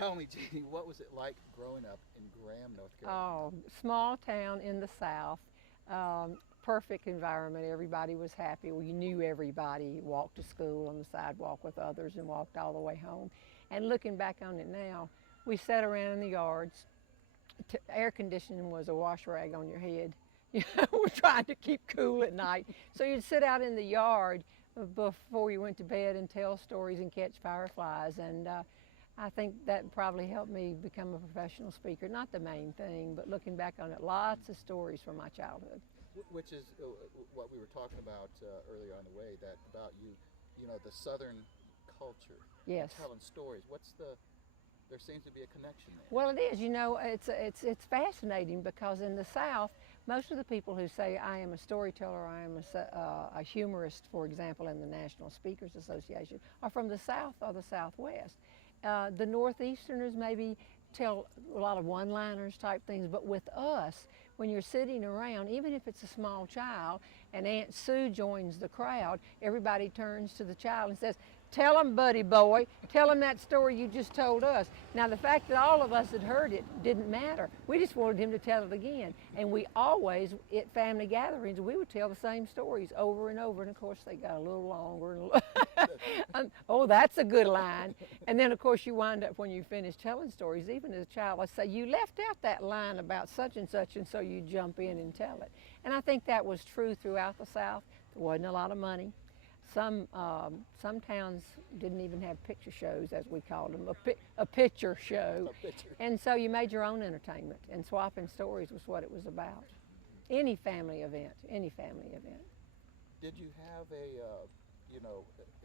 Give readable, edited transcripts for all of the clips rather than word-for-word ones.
tell me, Jeannie, what was it like growing up in Graham, North Carolina? Oh, small town in the South. Perfect environment. Everybody was happy. We knew everybody. Walked to school on the sidewalk with others and walked all the way home. And looking back on it now, we sat around in the yards. Air conditioning was a wash rag on your head. We're trying to keep cool at night. So you'd sit out in the yard before you went to bed and tell stories and catch fireflies. And I think that probably helped me become a professional speaker. Not the main thing, but looking back on it, lots of stories from my childhood. Which is what we were talking about earlier on the way, that about you, the Southern culture. Yes. Telling stories. There seems to be a connection there. Well, it is. It's fascinating because in the South, most of the people who say I am a storyteller, I am a humorist, for example, in the National Speakers Association, are from the South or the Southwest. The Northeasterners maybe tell a lot of one-liners type things, but with us, when you're sitting around, even if it's a small child and Aunt Sue joins the crowd, everybody turns to the child and says, "Tell him, buddy boy, tell him that story you just told us." Now, the fact that all of us had heard it didn't matter. We just wanted him to tell it again. And we always, at family gatherings, we would tell the same stories over and over. And of course, they got a little longer. Oh, that's a good line. And then, of course, you wind up, when you finish telling stories, even as a child, I say, you left out that line about such, and so you jump in and tell it. And I think that was true throughout the South. There wasn't a lot of money. Some towns didn't even have picture shows, as we called them, a picture show. And so you made your own entertainment, and swapping stories was what it was about. Any family event. Did you have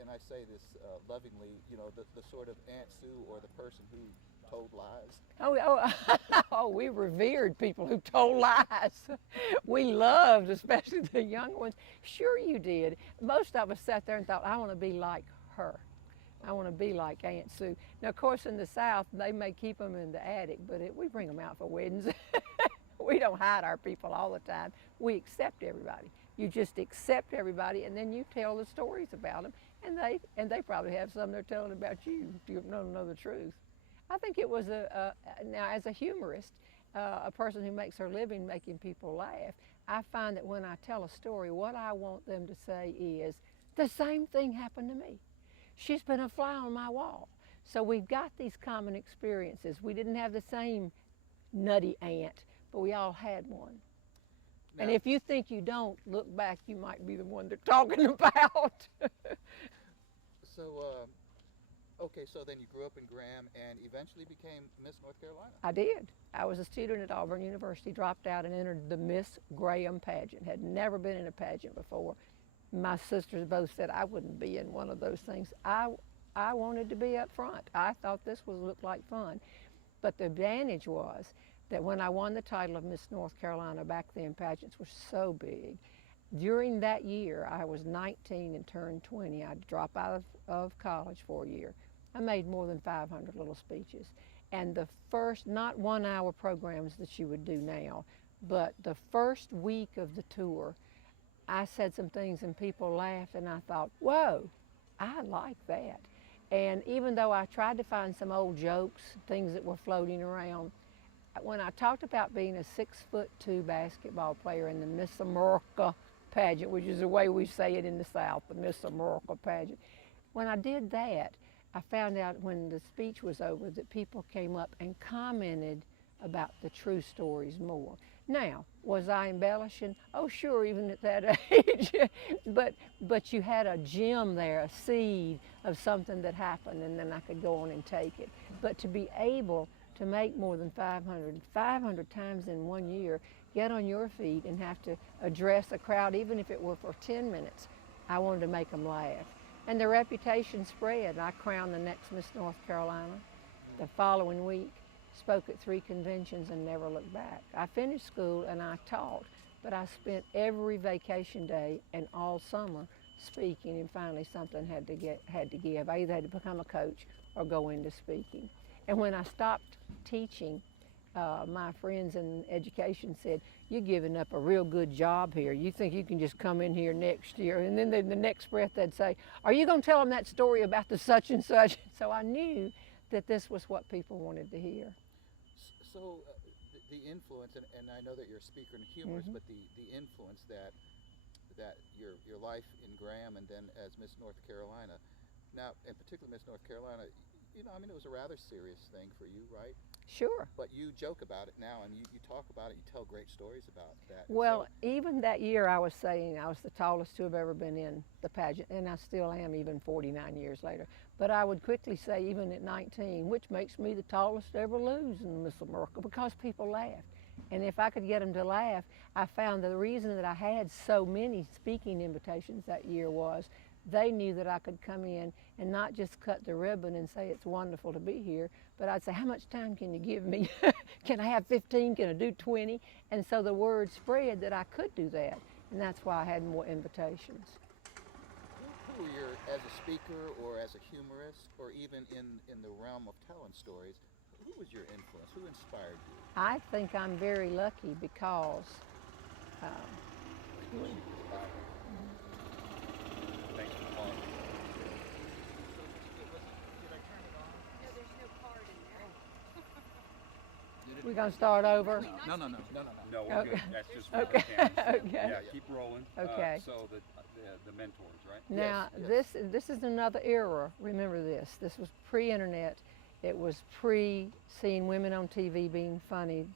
and I say this lovingly, the sort of Aunt Sue or the person who told lies? Oh, we revered people who told lies. We loved, especially the young ones. Sure you did. Most of us sat there and thought, I want to be like her. I want to be like Aunt Sue. Now, of course, in the South, they may keep them in the attic, but we bring them out for weddings. We don't hide our people all the time. We accept everybody. You just accept everybody, and then you tell the stories about them, and they probably have some they're telling about you if you don't know the truth. I think it was now as a humorist, a person who makes her living making people laugh, I find that when I tell a story, what I want them to say is, the same thing happened to me. She's been a fly on my wall. So we've got these common experiences. We didn't have the same nutty aunt, but we all had one. Now, and if you think you don't, look back, you might be the one they're talking about. So, okay, so then you grew up in Graham and eventually became Miss North Carolina. I did. I was a student at Auburn University, dropped out and entered the Miss Graham pageant. Had never been in a pageant before. My sisters both said I wouldn't be in one of those things. I wanted to be up front. I thought this would look like fun. But the advantage was that when I won the title of Miss North Carolina, back then pageants were so big. During that year, I was 19 and turned 20. I'd drop out of college for a year. I made more than 500 little speeches. And the first, not 1 hour programs that you would do now, but the first week of the tour, I said some things and people laughed, and I thought, whoa, I like that. And even though I tried to find some old jokes, things that were floating around, when I talked about being a 6'2" basketball player in the Miss America pageant, which is the way we say it in the South, the Miss America pageant, when I did that, I found out when the speech was over that people came up and commented about the true stories more. Now, was I embellishing? Oh, sure, even at that age. but you had a gem there, a seed of something that happened, and then I could go on and take it. But to be able to make more than 500 times in 1 year, get on your feet and have to address a crowd, even if it were for 10 minutes, I wanted to make them laugh. And the reputation spread. I crowned the next Miss North Carolina. The following week, spoke at 3 conventions and never looked back. I finished school and I taught, but I spent every vacation day and all summer speaking, and finally something had to give. I either had to become a coach or go into speaking. And when I stopped teaching, my friends in education said, "You're giving up a real good job here. You think you can just come in here next year?" And then the next breath they'd say, "Are you going to tell them that story about the such and such?" So I knew that this was what people wanted to hear. So the influence, and I know that you're a speaker and a humorist, but the influence that your life in Graham and then as Miss North Carolina, now in particular Miss North Carolina, you know, I mean, it was a rather serious thing for you, right? Sure. But you joke about it now, and you talk about it, you tell great stories about that. Well, even that year I was saying I was the tallest to have ever been in the pageant, and I still am even 49 years later. But I would quickly say even at 19, which makes me the tallest to ever lose in Miss America, because people laughed. And if I could get them to laugh, I found the reason that I had so many speaking invitations that year was they knew that I could come in and not just cut the ribbon and say it's wonderful to be here, but I'd say, how much time can you give me? Can I have 15? Can I do 20? And so the word spread that I could do that, and that's why I had more invitations. Who were your, as a speaker or as a humorist, or even in the realm of telling stories, who was your influence? Who inspired you? I think I'm very lucky because Thanks for calling. we're going to start over. No, we're good. That's just for Okay. the cameras. Okay. Yeah, keep rolling. Okay. So the mentors, right? Now, Yes. this is another era. Remember this. This was pre-internet. It was pre-seeing women on TV being funny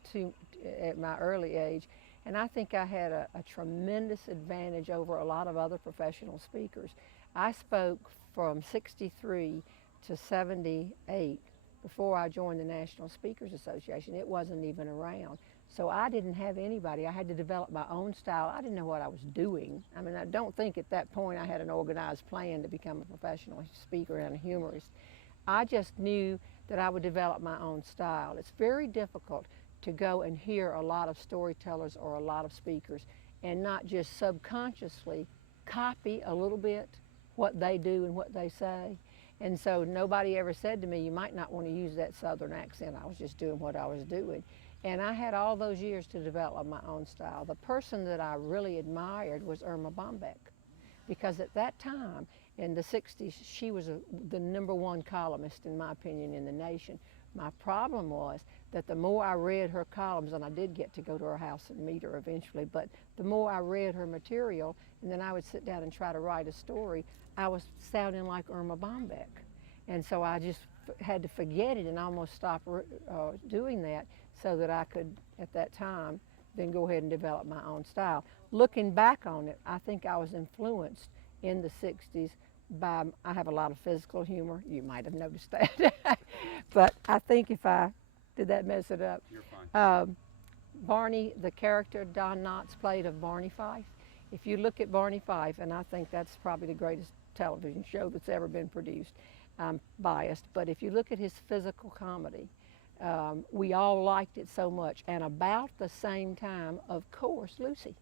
at my early age. And I think I had a tremendous advantage over a lot of other professional speakers. I spoke from 63 to 78 before I joined the National Speakers Association. It wasn't even around. So I didn't have anybody. I had to develop my own style. I didn't know what I was doing. I mean, I don't think at that point I had an organized plan to become a professional speaker and a humorist. I just knew that I would develop my own style. It's very difficult to go and hear a lot of storytellers or a lot of speakers and not just subconsciously copy a little bit what they do and what they say. And so nobody ever said to me, you might not want to use that Southern accent. I was just doing what I was doing. And I had all those years to develop my own style. The person that I really admired was Irma Bombeck, because at that time, in the 60s, she was the #1 columnist, in my opinion, in the nation. My problem was that the more I read her columns, and I did get to go to her house and meet her eventually, but the more I read her material, and then I would sit down and try to write a story, I was sounding like Irma Bombeck. And so I just had to forget it and almost stop doing that so that I could, at that time, then go ahead and develop my own style. Looking back on it, I think I was influenced in the 60s by, I have a lot of physical humor. You might have noticed that. But I think if I, did that mess it up? You're fine. Barney, the character Don Knotts played of Barney Fife. If you look at Barney Fife, and I think that's probably the greatest television show that's ever been produced, I'm biased, but if you look at his physical comedy, we all liked it so much. And about the same time, of course, Lucy.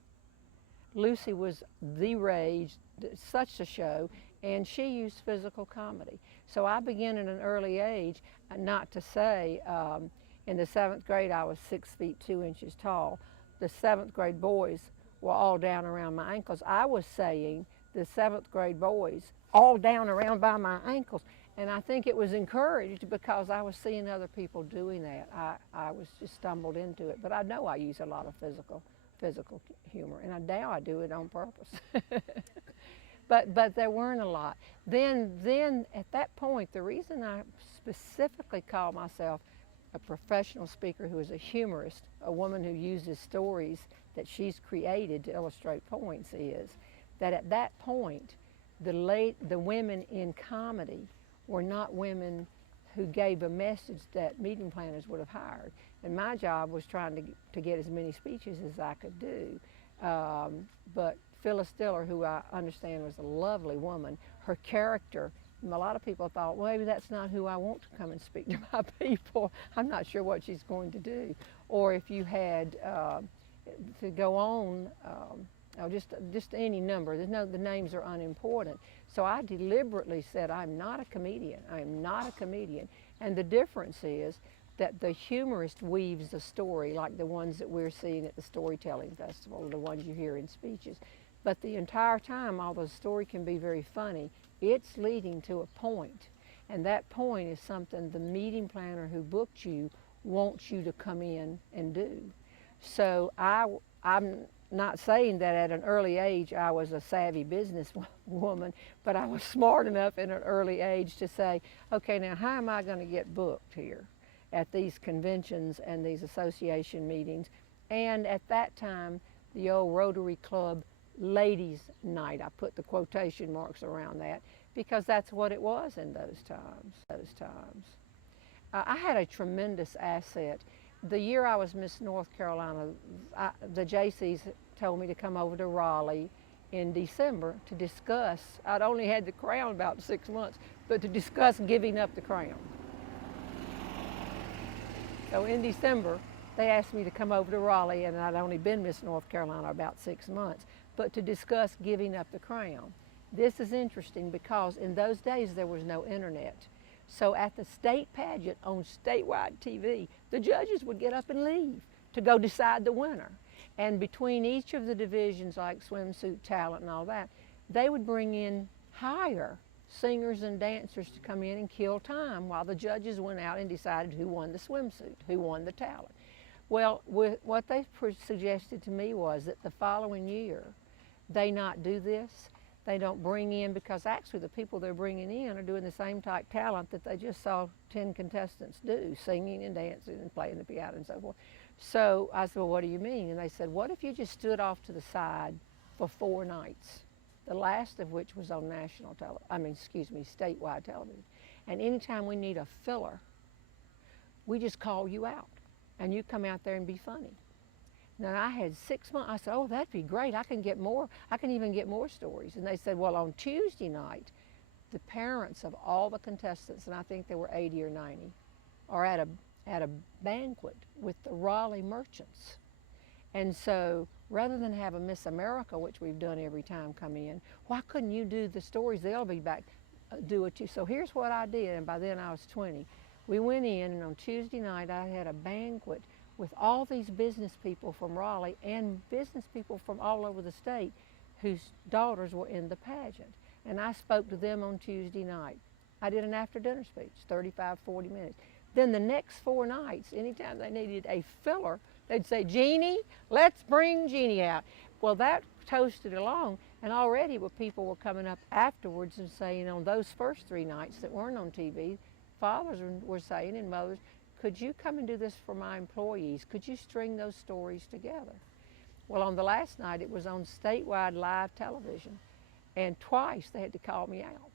Lucy was the rage, such a show, and she used physical comedy. So I began at an early age, not to say, in the 7th grade I was 6 feet 2 inches tall. The 7th grade boys were all down around my ankles. I was saying the 7th grade boys all down around by my ankles. And I think it was encouraged because I was seeing other people doing that. I was just stumbled into it. But I know I use a lot of physical humor, and now I do it on purpose. But there weren't a lot. Then at that point, the reason I specifically call myself a professional speaker who is a humorist, a woman who uses stories that she's created to illustrate points, is that at that point, the women in comedy were not women who gave a message that meeting planners would have hired. And my job was trying to get as many speeches as I could do. But Phyllis Diller, who I understand was a lovely woman, her character, a lot of people thought, well, maybe that's not who I want to come and speak to my people. I'm not sure what she's going to do. Or if you had to go on, just any number. The names are unimportant. So I deliberately said, I'm not a comedian. I'm not a comedian. And the difference is that the humorist weaves the story, like the ones that we're seeing at the Storytelling Festival, or the ones you hear in speeches. But the entire time, although the story can be very funny, it's leading to a point. And that point is something the meeting planner who booked you wants you to come in and do. So I'm not saying that at an early age I was a savvy business woman, but I was smart enough in an early age to say, okay, now how am I going to get booked here at these conventions and these association meetings? And at that time, the old Rotary Club Ladies Night, I put the quotation marks around that, because that's what it was in those times. I had a tremendous asset. The year I was Miss North Carolina, the JCs told me to come over to Raleigh in December to discuss, I'd only had the crown about 6 months, but to discuss giving up the crown. So in December, they asked me to come over to Raleigh, and I'd only been Miss North Carolina about 6 months, but to discuss giving up the crown. This is interesting because in those days there was no internet. So at the state pageant on statewide TV, the judges would get up and leave to go decide the winner. And between each of the divisions, like swimsuit talent and all that, they would bring in hire singers and dancers to come in and kill time while the judges went out and decided who won the swimsuit, who won the talent. Well, what they suggested to me was that the following year, they not do this. They don't bring in, because actually the people they're bringing in are doing the same type talent that they just saw 10 contestants do, singing and dancing and playing the piano and so forth. So I said, well, what do you mean? And they said, what if you just stood off to the side for 4 nights, the last of which was on statewide television. And anytime we need a filler, we just call you out and you come out there and be funny. Now I had 6 months, I said, oh, that'd be great, I can even get more stories. And they said, well, on Tuesday night, the parents of all the contestants, and I think there were 80 or 90, are at a banquet with the Raleigh merchants. And so rather than have a Miss America, which we've done every time come in, why couldn't you do the stories? They'll be back, do it too. So here's what I did, and by then I was 20. We went in, and on Tuesday night I had a banquet with all these business people from Raleigh and business people from all over the state whose daughters were in the pageant. And I spoke to them on Tuesday night. I did an after-dinner speech, 35, 40 minutes. Then the next 4 nights, anytime they needed a filler, they'd say, Jeannie, let's bring Jeannie out. Well, that toasted along, and already people were coming up afterwards and saying on those first 3 nights that weren't on TV, fathers were saying, and mothers, could you come and do this for my employees? Could you string those stories together? Well, on the last night, it was on statewide live television, and twice they had to call me out.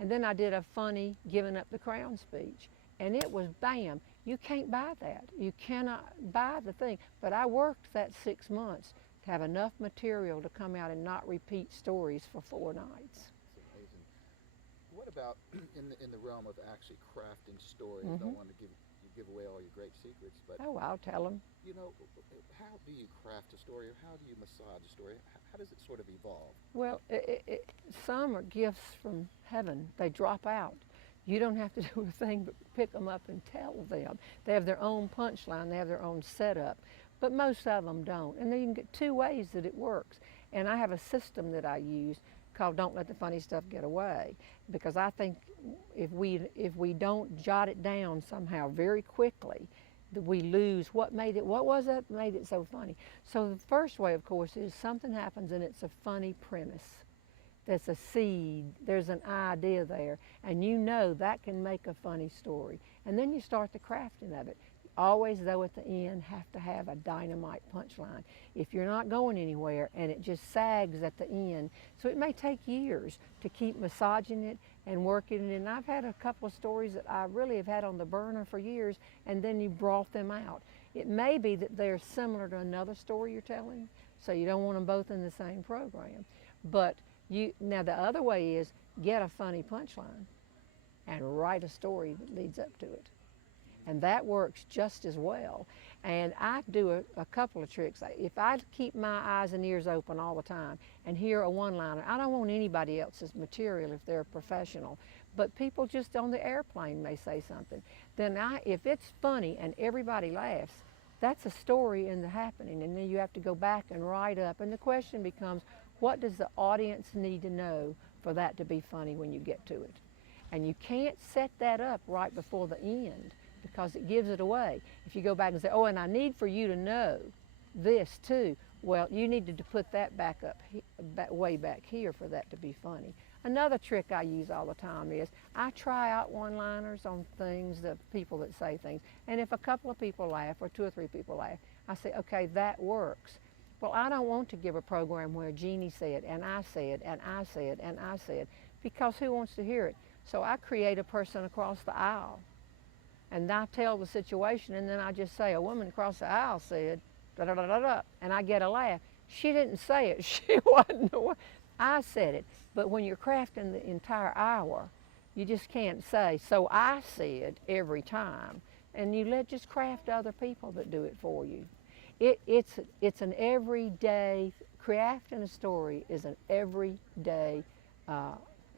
And then I did a funny giving up the crown speech, and it was bam. You can't buy that. You cannot buy the thing. But I worked that 6 months to have enough material to come out and not repeat stories for 4 nights. That's amazing. What about in the realm of actually crafting stories? Mm-hmm. I don't want to give away all your great secrets, but oh, I'll tell them. You know, how do you craft a story, or how do you massage a story? How does it sort of evolve? Well, some are gifts from heaven. They drop out. You don't have to do a thing but pick them up and tell them. They have their own punchline. They have their own setup. But most of them don't. And then you can get 2 ways that it works. And I have a system that I use called Don't Let the Funny Stuff Get Away. Because I think if we don't jot it down somehow very quickly, we lose what was it made it so funny. So the first way, of course, is something happens and it's a funny premise. There's a seed, there's an idea there, and you know that can make a funny story. And then you start the crafting of it. Always, though, at the end, have to have a dynamite punchline. If you're not going anywhere and it just sags at the end, so it may take years to keep massaging it and working it. And I've had a couple of stories that I really have had on the burner for years, and then you brought them out. It may be that they're similar to another story you're telling, so you don't want them both in the same program. But now the other way is get a funny punchline and write a story that leads up to it. And that works just as well. And I do a couple of tricks. If I keep my eyes and ears open all the time and hear a one-liner, I don't want anybody else's material if they're a professional, but people just on the airplane may say something. Then if it's funny and everybody laughs, that's a story in the happening, and then you have to go back and write up. And the question becomes, what does the audience need to know for that to be funny when you get to it? And you can't set that up right before the end because it gives it away. If you go back and say, oh, and I need for you to know this too, well, you needed to put that back up, way back here for that to be funny. Another trick I use all the time is I try out one-liners on things, the people that say things, and if a couple of people laugh or 2 or 3 people laugh, I say, okay, that works. Well, I don't want to give a program where Jeannie said, and I said, and I said, and I said, because who wants to hear it? So I create a person across the aisle, and I tell the situation, and then I just say, a woman across the aisle said, da-da-da-da-da, and I get a laugh. She didn't say it. She wasn't the one. I said it. But when you're crafting the entire hour, you just can't say, so I said every time. And you just craft other people that do it for you. It's an everyday, crafting a story is an everyday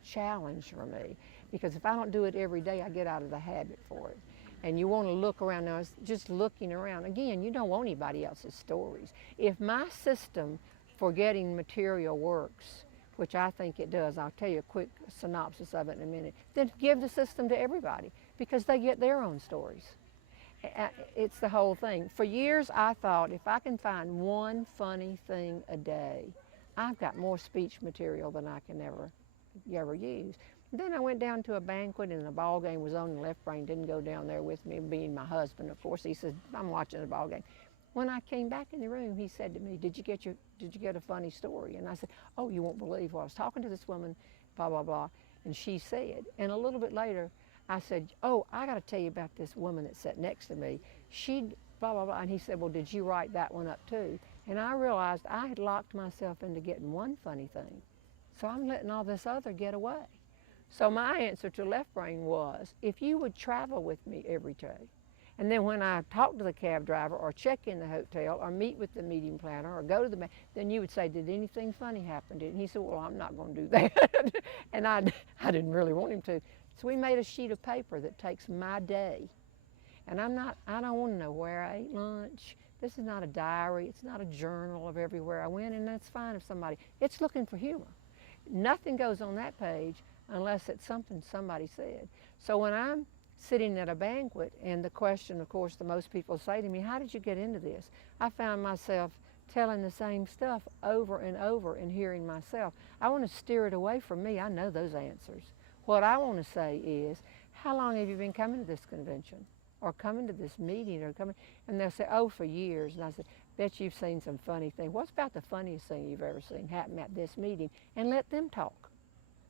challenge for me. Because if I don't do it every day, I get out of the habit for it. And you want to look around. Now, it's just looking around. Again, you don't want anybody else's stories. If my system for getting material works, which I think it does, I'll tell you a quick synopsis of it in a minute, then give the system to everybody because they get their own stories. It's the whole thing. For years, I thought if I can find one funny thing a day, I've got more speech material than I can ever use. Then I went down to a banquet and the ball game was on and Left Brain didn't go down there with me, being my husband, of course. He said, I'm watching the ball game. When I came back in the room, he said to me, did you get a funny story? And I said, oh, you won't believe what I was talking to this woman, blah, blah, blah. And she said, and a little bit later, I said, oh, I got to tell you about this woman that sat next to me. She, blah, blah, blah. And he said, well, did you write that one up too? And I realized I had locked myself into getting one funny thing. So I'm letting all this other get away. So my answer to Left Brain was, if you would travel with me every day, and then when I talk to the cab driver or check in the hotel or meet with the meeting planner or go to the bank, then you would say, did anything funny happen? And he said, well, I'm not going to do that. And I didn't really want him to. So we made a sheet of paper that takes my day. And I don't want to know where I ate lunch. This is not a diary. It's not a journal of everywhere I went, and that's fine if it's looking for humor. Nothing goes on that page unless it's something somebody said. So when I'm sitting at a banquet, and the question, of course, the most people say to me, how did you get into this? I found myself telling the same stuff over and over and hearing myself. I want to steer it away from me. I know those answers. What I want to say is, how long have you been coming to this convention or coming to this meeting or coming? And they'll say, oh, for years. And I said, bet you've seen some funny things. What's about the funniest thing you've ever seen happen at this meeting? And let them talk.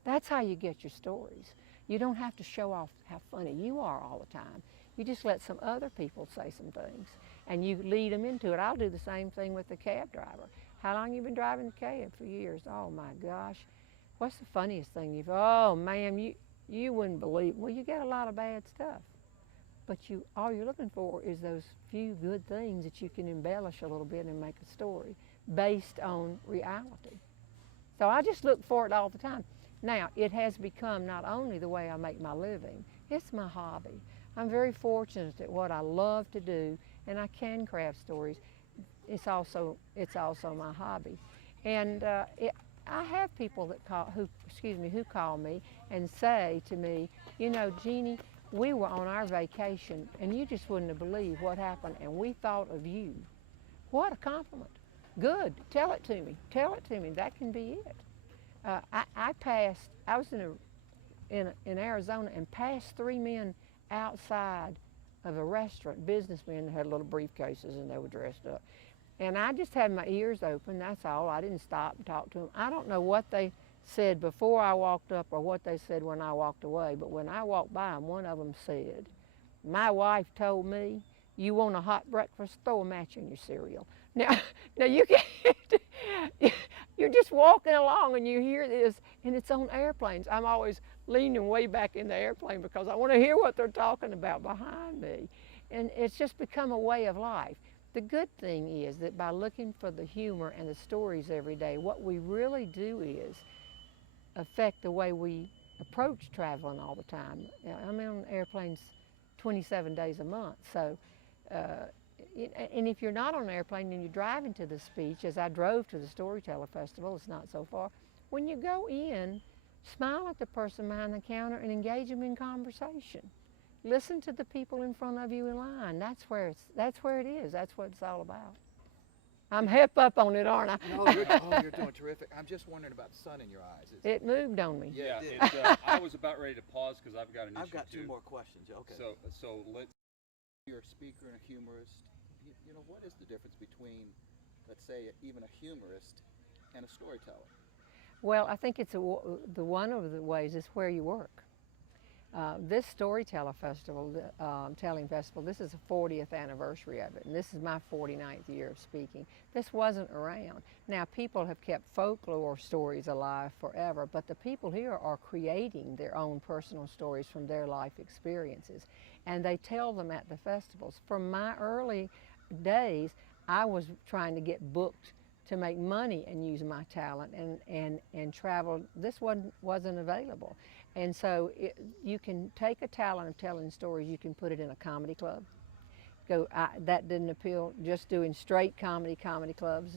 That's how you get your stories. You don't have to show off how funny you are all the time. You just let some other people say some things, and you lead them into it. I'll do the same thing with the cab driver. How long you been driving the cab? For years. Oh my gosh. What's the funniest thing you've, oh ma'am, you wouldn't believe. Well, you get a lot of bad stuff, but all you're looking for is those few good things that you can embellish a little bit and make a story based on reality. So I just look for it all the time. Now, it has become not only the way I make my living, it's my hobby. I'm very fortunate at what I love to do, and I can craft stories. It's also my hobby. And I have people that who call me and say to me, you know, Jeannie, we were on our vacation, and you just wouldn't believe what happened, and we thought of you. What a compliment. Good. Tell it to me. Tell it to me. That can be it. I was in Arizona and passed 3 men outside of a restaurant, businessmen that had little briefcases and they were dressed up. And I just had my ears open, that's all. I didn't stop and talk to them. I don't know what they said before I walked up or what they said when I walked away, but when I walked by them, one of them said, my wife told me, you want a hot breakfast, throw a match in your cereal. Now you can't, you're just walking along and you hear this, and it's on airplanes. I'm always leaning way back in the airplane because I want to hear what they're talking about behind me. And it's just become a way of life. The good thing is that by looking for the humor and the stories every day, what we really do is affect the way we approach traveling all the time. I'm on airplanes 27 days a month, so and if you're not on an airplane and you're driving to the speech, as I drove to the Storyteller Festival, it's not so far, when you go in, Smile at the person behind the counter and engage them in conversation. Listen to the people in front of you in line. That's where it is. That's what it's all about. I'm hip up on it, aren't I? No, you're doing terrific. I'm just wondering about the sun in your eyes. It moved on me. Yeah, it did. It's, I was about ready to pause because I've got an issue I've got too. two more questions. Okay. So let's. You're a speaker and a humorist. You know, what is the difference between, let's say, even a humorist and a storyteller? Well, I think it's the one of the ways is where you work. This Storyteller Festival, Telling Festival, this is the 40th anniversary of it, and this is my 49th year of speaking. This wasn't around. Now, people have kept folklore stories alive forever, but the people here are creating their own personal stories from their life experiences, and they tell them at the festivals. From my early days, I was trying to get booked to make money and use my talent and travel. This wasn't available. And so you can take a talent of telling stories, you can put it in a comedy club. That didn't appeal. Just doing straight comedy clubs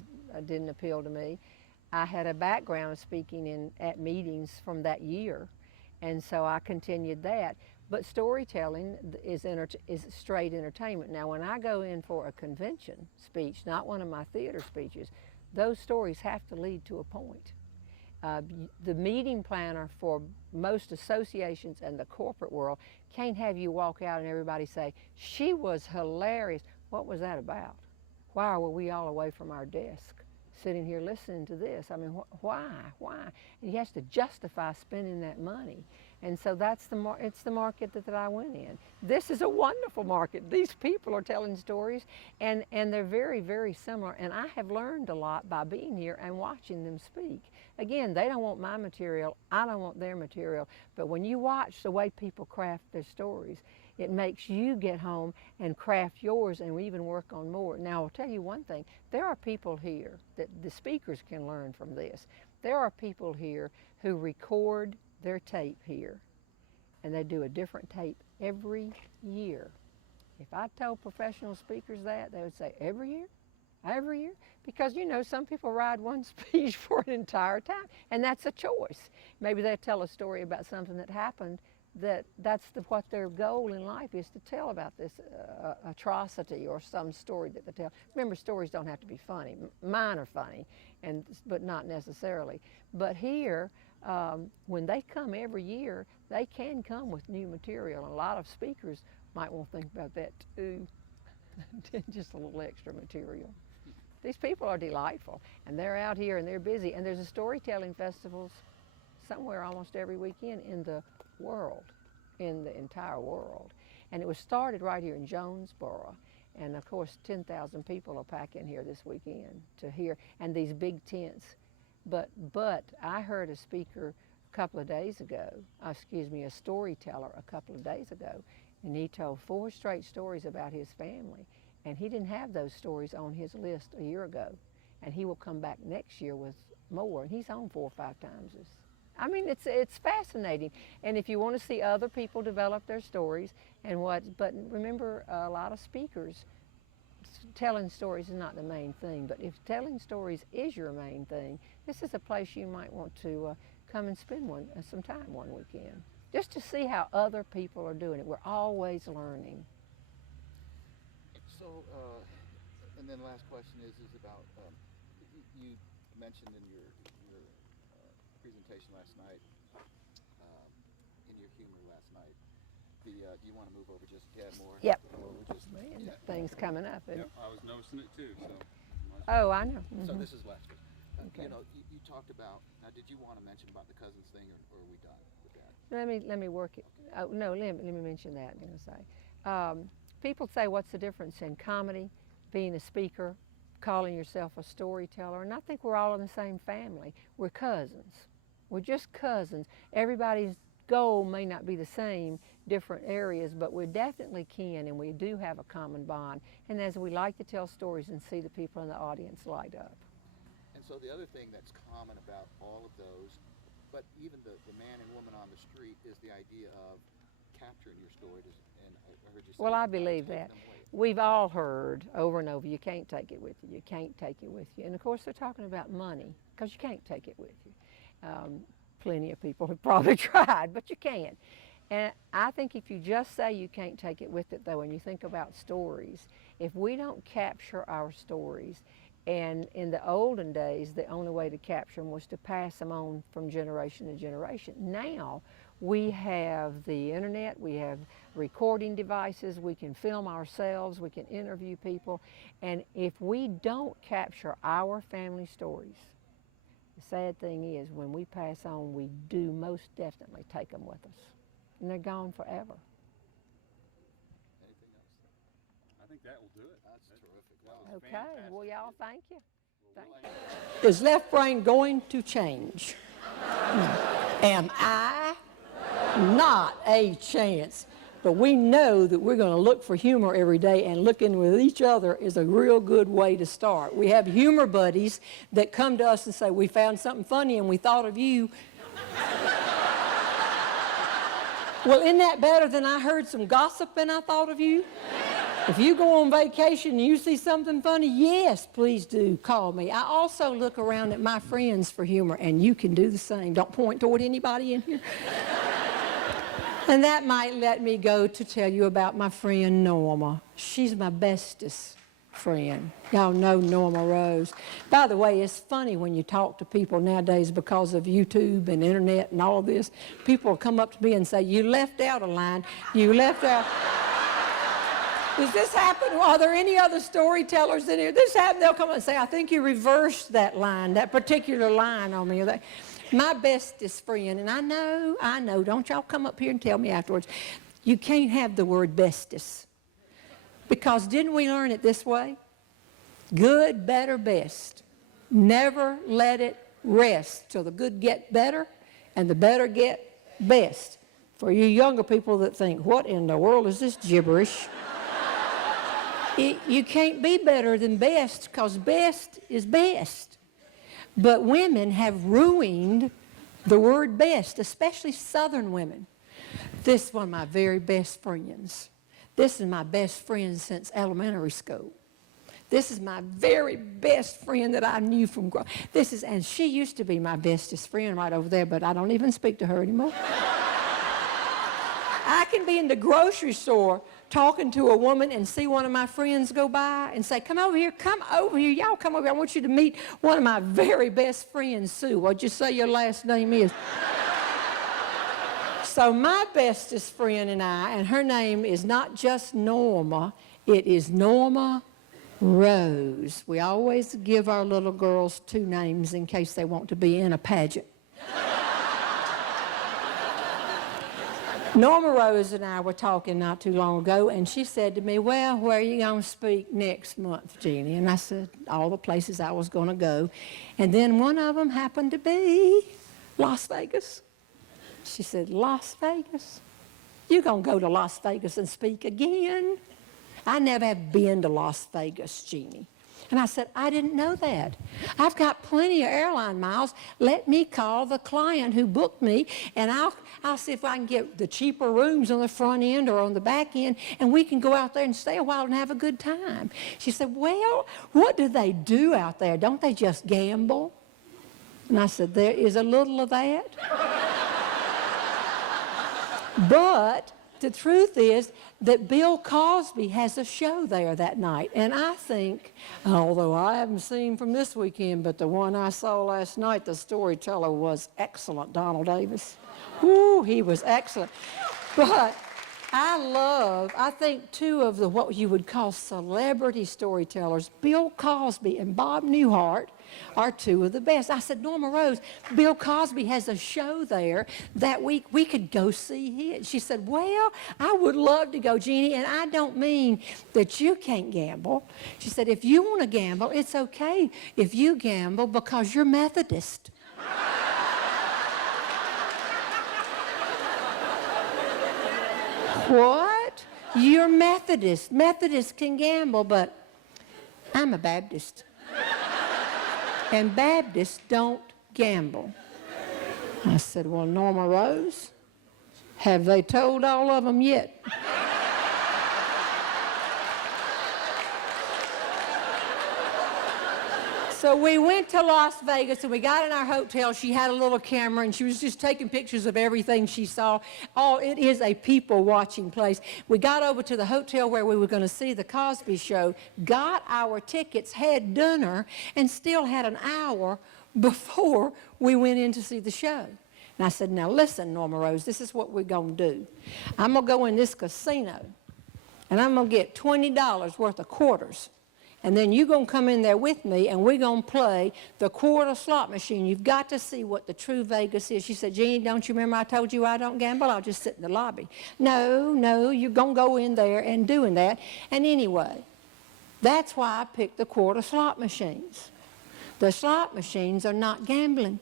didn't appeal to me. I had a background of speaking at meetings from that year, and so I continued that. But storytelling is straight entertainment. Now, when I go in for a convention speech, not one of my theater speeches, those stories have to lead to a point. The meeting planner for most associations and the corporate world can't have you walk out and everybody say, "She was hilarious." What was that about? Why were we all away from our desk sitting here listening to this? I mean, why? And he has to justify spending that money. And so it's the market that I went in. This is a wonderful market. These people are telling stories, and they're very, very similar. And I have learned a lot by being here and watching them speak. Again, they don't want my material. I don't want their material. But when you watch the way people craft their stories, it makes you get home and craft yours and even work on more. Now, I'll tell you one thing. There are people here that the speakers can learn from this. There are people here who record their tape here, and they do a different tape every year. If I told professional speakers that, they would say, every year? Every year? Because, you know, some people ride one speech for an entire time, and that's a choice. Maybe they'll tell a story about something that happened that's what their goal in life is, to tell about this atrocity or some story that they tell. Remember, stories don't have to be funny. Mine are funny, but not necessarily. But here, when they come every year, they can come with new material. And a lot of speakers might want to think about that too. Just a little extra material. These people are delightful, and they're out here and they're busy. And there's a storytelling festivals somewhere almost every weekend in the world, in the entire world. And it was started right here in Jonesborough. And of course, 10,000 people will pack in here this weekend to hear, and these big tents. But I heard a speaker a couple of days ago, a storyteller a couple of days ago, and he told 4 straight stories about his family. And he didn't have those stories on his list a year ago. And he will come back next year with more, and he's on 4 or 5 times this. I mean, it's fascinating. And if you want to see other people develop their stories but remember, a lot of speakers, telling stories is not the main thing, but if telling stories is your main thing, this is a place you might want to come and spend some time one weekend, just to see how other people are doing it. We're always learning. So, and then last question is about, you mentioned in your presentation last night, in your humor last night, do you want to move over just a tad more? Yep. Man, yeah. Things coming up. Yeah, I was noticing it too. So. Oh, I know. So this is last week. Okay. You know, you talked about. Now, did you want to mention about the cousins thing, or are we done with that? Let me work it. Oh, no, let me mention that. I'm going to say, people say, what's the difference in comedy, being a speaker, calling yourself a storyteller? And I think we're all in the same family. We're cousins. We're just cousins. Everybody's goal may not be the same, different areas, but we're definitely kin, and we do have a common bond. And as we like to tell stories and see the people in the audience light up. And so the other thing that's common about all of those, but even the man and woman on the street, is the idea of capturing your story. And I heard you say, well, I believe that. We've all heard over and over, you can't take it with you, you can't take it with you. And of course they're talking about money, because you can't take it with you. plenty of people have probably tried, but you can. And I think if you just say you can't take it with it, though, and you think about stories, if we don't capture our stories, and in the olden days, the only way to capture them was to pass them on from generation to generation. Now, we have the internet, we have recording devices, we can film ourselves, we can interview people, and if we don't capture our family stories, the sad thing is when we pass on, we do most definitely take them with us, and they're gone forever. Anything else? I think that will do it. That's terrific. That was Okay, well, y'all, thank you. Thank you. Is left brain going to change? Am I? Not a chance. But we know that we're going to look for humor every day, and looking with each other is a real good way to start. We have humor buddies that come to us and say, we found something funny and we thought of you. Well, isn't that better than I heard some gossip and I thought of you? If you go on vacation and you see something funny, yes, please do call me. I also look around at my friends for humor, and you can do the same. Don't point toward anybody in here. And that might let me go to tell you about my friend Norma. She's my bestest friend. Y'all know Norma Rose. By the way, it's funny when you talk to people nowadays because of YouTube and internet and all of this. People will come up to me and say, you left out a line. You left out... Does this happen? Are there any other storytellers in here? This happened, they'll come up and say, I think you reversed that line, that particular line on me. My bestest friend, and I know, don't y'all come up here and tell me afterwards, you can't have the word bestest. Because didn't we learn it this way? Good, better, best. Never let it rest till the good get better and the better get best. For you younger people that think, what in the world is this gibberish? You can't be better than best, because best is best. But women have ruined the word best, especially Southern women. This is one of my very best friends. This is my best friend since elementary school. This is my very best friend that I knew from growing. And she used to be my bestest friend right over there, but I don't even speak to her anymore. I can be in the grocery store talking to a woman and see one of my friends go by and say, come over here, y'all come over here. I want you to meet one of my very best friends, Sue. What'd you say your last name is? So my bestest friend and her name is not just Norma, it is Norma Rose. We always give our little girls two names in case they want to be in a pageant. Norma Rose and I were talking not too long ago, and she said to me, well, where are you going to speak next month, Jeannie? And I said, all the places I was going to go. And then one of them happened to be Las Vegas. She said, Las Vegas? You going to go to Las Vegas and speak again? I never have been to Las Vegas, Jeannie. And I said, I didn't know that. I've got plenty of airline miles. Let me call the client who booked me, and I'll see if I can get the cheaper rooms on the front end or on the back end, and we can go out there and stay a while and have a good time. She said, well, what do they do out there? Don't they just gamble? And I said, there is a little of that. But the truth is that Bill Cosby has a show there that night. And I think, although I haven't seen from this weekend, but the one I saw last night, the storyteller was excellent, Donald Davis. Ooh, he was excellent. But I think two of the what you would call celebrity storytellers, Bill Cosby and Bob Newhart, are two of the best. I said, Norma Rose, Bill Cosby has a show there that we could go see it. She said, well, I would love to go, Jeannie, and I don't mean that you can't gamble. She said, if you want to gamble, it's okay if you gamble because you're Methodist. What? You're Methodist. Methodists can gamble, but I'm a Baptist. And Baptists don't gamble. I said, well, Norma Rose, have they told all of them yet? So we went to Las Vegas, and we got in our hotel. She had a little camera, and she was just taking pictures of everything she saw. Oh, it is a people-watching place. We got over to the hotel where we were going to see the Cosby Show, got our tickets, had dinner, and still had an hour before we went in to see the show. And I said, now listen, Norma Rose, this is what we're going to do. I'm going to go in this casino, and I'm going to get $20 worth of quarters. And then you're going to come in there with me, and we're going to play the quarter slot machine. You've got to see what the true Vegas is. She said, Jeanne, don't you remember I told you I don't gamble? I'll just sit in the lobby. No, you're going to go in there and doing that. And anyway, that's why I picked the quarter slot machines. The slot machines are not gambling.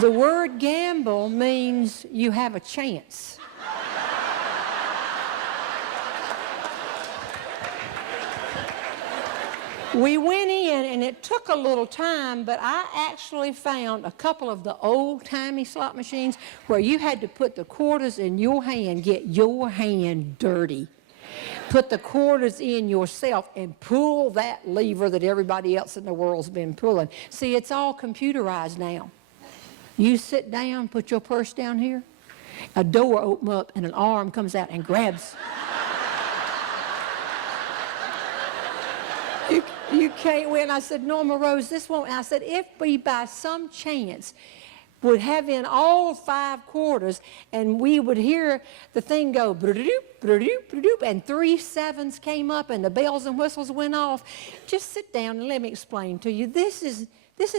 The word gamble means you have a chance. We went in, and it took a little time, but I actually found a couple of the old-timey slot machines where you had to put the quarters in your hand, get your hand dirty. Put the quarters in yourself and pull that lever that everybody else in the world's been pulling. See, it's all computerized now. You sit down, put your purse down here, a door opens up, and an arm comes out and grabs. You can't win. I said, Norma Rose, this won't. I said, if we by some chance would have in all 5 quarters, and we would hear the thing go, brr-doop, brr-doop, brr-doop, and 3 sevens came up, and the bells and whistles went off. Just sit down and let me explain to you. This is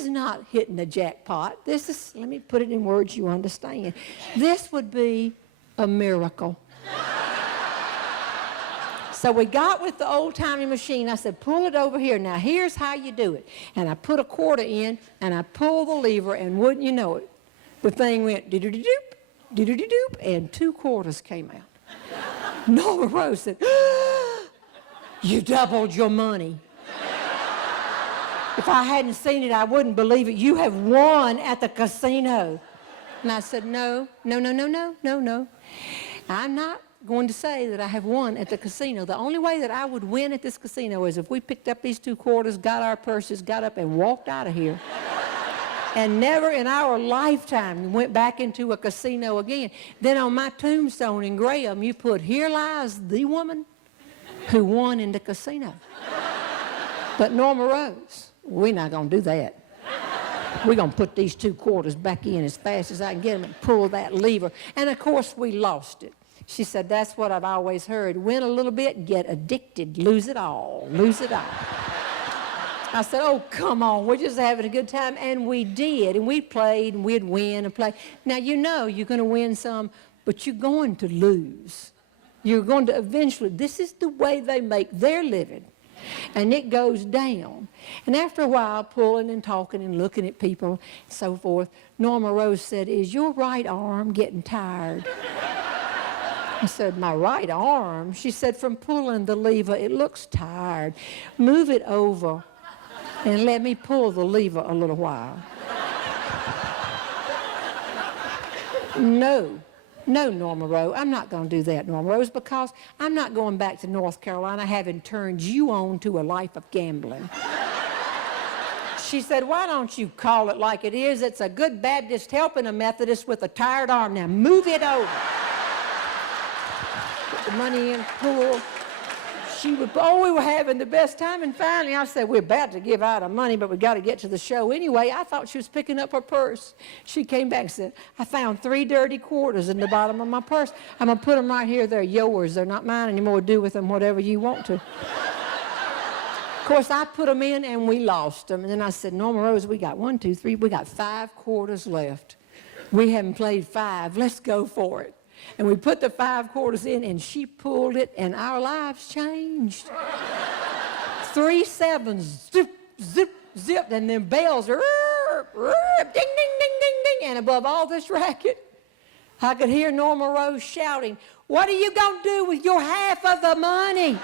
not hitting the jackpot. This is, let me put it in words you understand. This would be a miracle. So we got with the old-timey machine. I said, pull it over here. Now, here's how you do it. And I put a quarter in, and I pulled the lever, and wouldn't you know it, the thing went doo-doo-doo-doop, doo-doo-doo-doop, and 2 quarters came out. Norma Rose said, you doubled your money. If I hadn't seen it, I wouldn't believe it. You have won at the casino. And I said, no. I'm not going to say that I have won at the casino. The only way that I would win at this casino is if we picked up these 2 quarters, got our purses, got up and walked out of here. And never in our lifetime went back into a casino again. Then on my tombstone in Graham, you put, here lies the woman who won in the casino. But Norma Rose, we're not going to do that. We're going to put these 2 quarters back in as fast as I can get them and pull that lever. And of course, we lost it. She said, that's what I've always heard. Win a little bit, get addicted, lose it all, lose it all. I said, oh, come on, we're just having a good time. And we did, and we played, and we'd win and play. Now, you know you're going to win some, but you're going to lose. You're going to eventually, this is the way they make their living. And it goes down. And after a while, pulling and talking and looking at people and so forth, Norma Rose said, is your right arm getting tired? I said, my right arm? She said, from pulling the lever, it looks tired. Move it over and let me pull the lever a little while. No, Norma Rose, I'm not going to do that, Norma Rose, because I'm not going back to North Carolina having turned you on to a life of gambling. She said, why don't you call it like it is? It's a good Baptist helping a Methodist with a tired arm. Now move it over. Put the money in, pull. We were having the best time, and finally I said, we're about to give out our money, but we got to get to the show anyway. I thought she was picking up her purse. She came back and said, I found 3 dirty quarters in the bottom of my purse. I'm going to put them right here. They're yours. They're not mine anymore. Do with them whatever you want to. Of course, I put them in, and we lost them. And then I said, Norma Rose, we got 1, 2, 3. We got 5 quarters left. We haven't played 5. Let's go for it. And we put the 5 quarters in, and she pulled it, and our lives changed. 3 sevens, zip, zip, zip, and then bells are ding, ding, ding, ding, ding. And above all this racket, I could hear Norma Rose shouting, what are you going to do with your half of the money?